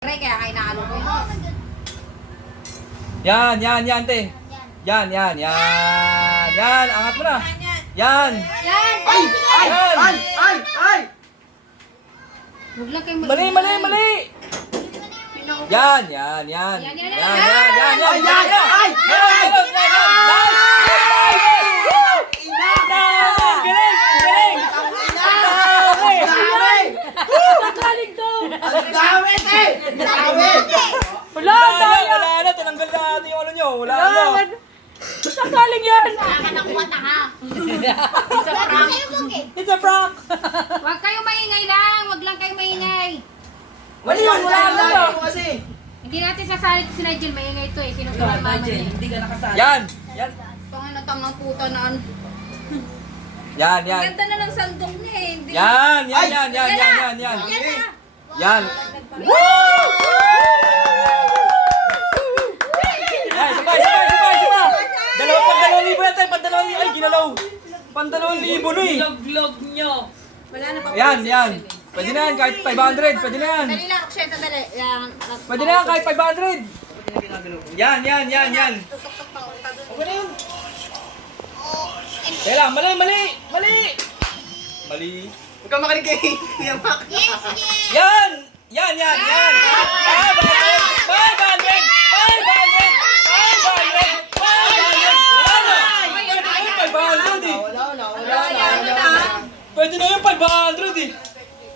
Kaya kayo naalo ko yun. Yan, te. Yan. Angat mo na. Yan. Huwag lang kayo Mali. Yan. Wala na, tinanggal na natin yung ano nyo. Wala na. Sakaling yan! Saka nakuha na ha. It's a prank! Huwag kayo maingay lang. Huwag lang kayo maingay. Mali yun, wala na. Hindi natin sasali si Nigel. Maingay ito eh. Sinutulan mama niya. Hindi ka nakasali. Yan. Tangin na tangang puta na ano. Yan. Ganda na ng sandok niya eh. Hindi- Yan. Yan. Ay, sabay. Pag 2,000 yan tayo, pag 2,000. Ay, ginalaw. Pag 2,000 na eh. Log nyo. Wala na pa. Yan. Pwede na yan, kahit 500. Pwede na yan. Dali lang, Roxette, dali. Yan. Pwede na yan, kahit 500. Yan. Tutok-tok pa. Okay na yun. Kaya lang, mali. Huwag kang makinig kay Kuya Mac. Yan. 500. Wala na. Pwede na yung 500